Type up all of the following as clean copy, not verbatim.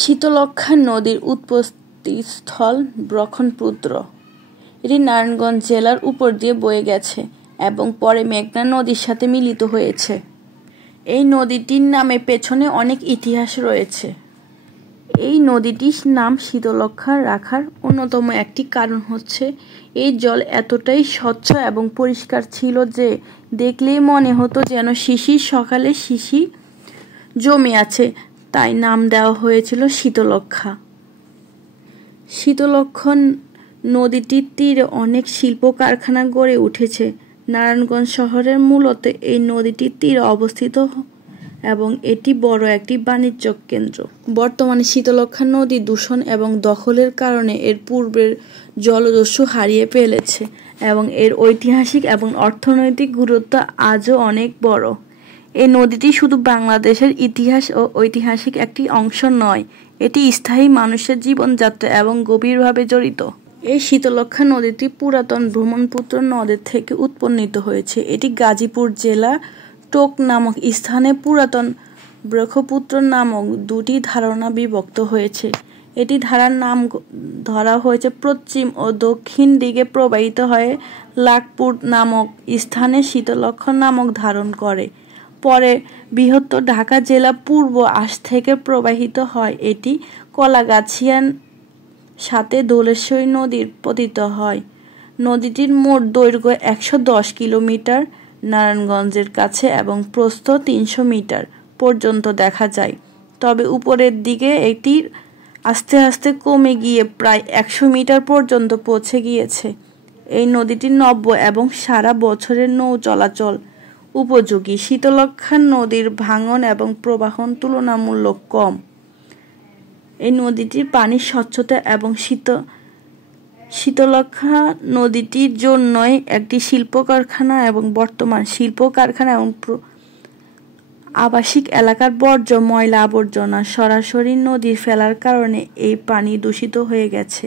শীতলক্ষ্যা নদীর উৎপত্তিস্থল ব্রহ্মপুত্র। এটি নারায়ণগঞ্জ জেলার উপর দিয়ে বয়ে গেছে এবং পরে মেঘনা নদীর সাথে মিলিত হয়েছে। এই নদীটির নামের পেছনে অনেক ইতিহাস রয়েছে। এই নদীটির নাম শীতলক্ষ্যা রাখার অন্যতম একটি কারণ হচ্ছে এই জল এতটাই স্বচ্ছ এবং পরিষ্কার ছিল যে দেখলেই মনে হতো যেন শিশির সকালে শিশির জমে আছে, তাই নাম দেওয়া হয়েছিল শীতলক্ষ্যা। শীতলক্ষ্যা নদীটির তীরে অনেক শিল্প কারখানা গড়ে উঠেছে। নারায়ণগঞ্জ শহরের মূলত এই নদীটির তীরে অবস্থিত এবং এটি বড় একটি বাণিজ্য কেন্দ্র। বর্তমানে শীতলক্ষ্যা নদী দূষণ এবং দখলের কারণে এর পূর্বের জলদস্যু হারিয়ে ফেলেছে এবং এর ঐতিহাসিক এবং অর্থনৈতিক গুরুত্ব আজও অনেক বড়। এই নদীটি শুধু বাংলাদেশের ইতিহাস ও ঐতিহাসিক একটি অংশ নয়, এটি স্থায়ী মানুষের জীবনযাত্রা এবং গভীরভাবে জড়িত। এই শীতলক্ষ্যা নদীটি পুরাতন ব্রহ্মপুত্র নদী থেকে উৎপন্নিত হয়েছে। এটি গাজীপুর জেলা টোক নামক স্থানে পুরাতন ব্রহ্মপুত্র নামক দুটি ধারণা বিভক্ত হয়েছে। এটি ধারার নাম ধরা হয়েছে পশ্চিম ও দক্ষিণ দিকে প্রবাহিত হয়ে লাকপুর নামক স্থানে শীতলক্ষ্যা নামক ধারণ করে। পরে বৃহত্তর ঢাকা জেলা পূর্ব আশ থেকে প্রবাহিত হয়। এটি কলাগাছিয়ার সাথে ধলেশ্বরী নদীর পতিত হয়। নদীটির মোট দৈর্ঘ্য 110 কিলোমিটার নারায়ণগঞ্জের কাছে এবং প্রস্থ 300 মিটার পর্যন্ত দেখা যায়। তবে উপরের দিকে এটি আস্তে আস্তে কমে গিয়ে প্রায় 100 মিটার পর্যন্ত পৌঁছে গিয়েছে। এই নদীটি নব্য এবং সারা বছরের নৌ চলাচল উপযোগী। শীতলক্ষ্যা নদীর ভাঙন এবং প্রবাহ তুলনামূলক কম। এই নদীটির পানির স্বচ্ছতা এবং শীতলক্ষ্যা নদীটির জন্যই একটি শিল্প কারখানা এবং বর্তমান শিল্প কারখানা এবং আবাসিক এলাকার বর্জ্য ময়লা আবর্জনা সরাসরি নদীর ফেলার কারণে এই পানি দূষিত হয়ে গেছে।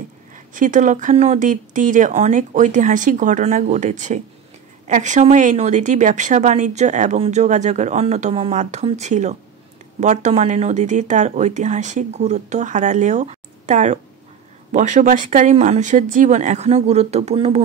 শীতলক্ষ্যা নদীর তীরে অনেক ঐতিহাসিক ঘটনা ঘটেছে। একসময় এই নদীটি ব্যবসা বাণিজ্য এবং যোগাযোগের অন্যতম মাধ্যম ছিল। বর্তমানে নদীটি তার ঐতিহাসিক গুরুত্ব হারালেও তার বসবাসকারী মানুষের জীবন এখনও গুরুত্বপূর্ণ ভূমিকা